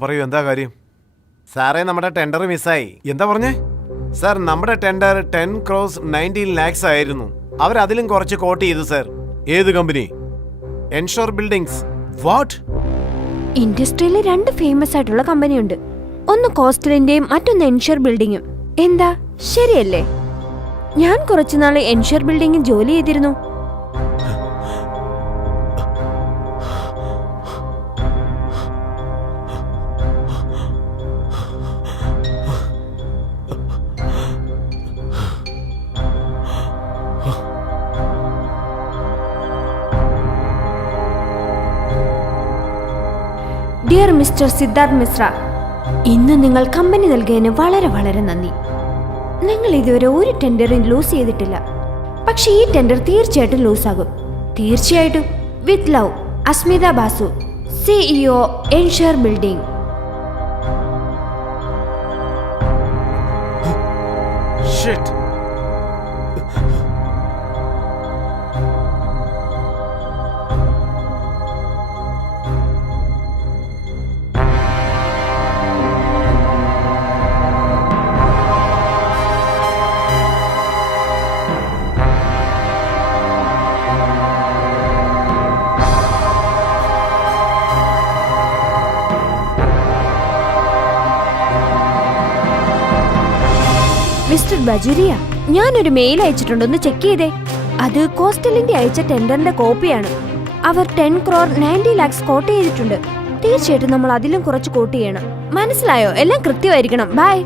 പറയൂ, എന്താ കാര്യം? സാറേ, നമ്മുടെ ടെൻഡർ മിസ്സായി. എന്താ പറഞ്ഞേ? സാർ, നമ്മുടെ ടെൻഡർ 10 crores 19 lakhs ആയിരുന്നു. അവരതിലും കുറച്ച് കോട്ട് ചെയ്തു സാർ. ഏത് കമ്പനി? Ensure buildings. വാട്ട്? ഇൻഡസ്ട്രിയിൽ 2 ഫേമസ് ആയിട്ടുള്ള കമ്പനിയുണ്ട്. ഒന്ന് കോസ്റ്റലിന്റെയും മറ്റൊന്ന് എൻഷോർ ബിൽഡിംഗും. എന്താ ശരിയല്ലേ? ഞാൻ കുറച്ചുനാള് എൻഷോർ ബിൽഡിംഗിൽ ജോലി ചെയ്തിരുന്നു. ഡിയർ മിസ്റ്റർ സിദ്ധാർത്ഥ് മിശ്ര, ഇന്ന് നിങ്ങൾ കമ്പനി നൽകിയതിന് വളരെ വളരെ നന്ദി. നിങ്ങൾ ഇതുവരെ ഒരു ടെൻഡറും ലൂസ് ചെയ്തിട്ടില്ല. പക്ഷെ ഈ ടെൻഡർ തീർച്ചയായിട്ടും ലൂസാകും. തീർച്ചയായിട്ടും. With love, Asmita Basu, CEO Enshore building. Shit. Mister Bajoria, ഞാനൊരു മെയിൽ അയച്ചിട്ടുണ്ട്, ഒന്ന് ചെക്ക് ചെയ്തേ. അത് കോസ്റ്റലിന്റെ അയച്ച ടെൻഡറിന്റെ കോപ്പിയാണ്. അവർ 10 crore 90 lakhs കോട്ട് ചെയ്തിട്ടുണ്ട്. തീർച്ചയായിട്ടും നമ്മൾ അതിലും കുറച്ച് കോട്ട് ചെയ്യണം. മനസ്സിലായോ? എല്ലാം കൃത്യമായിരിക്കണം. ബൈ.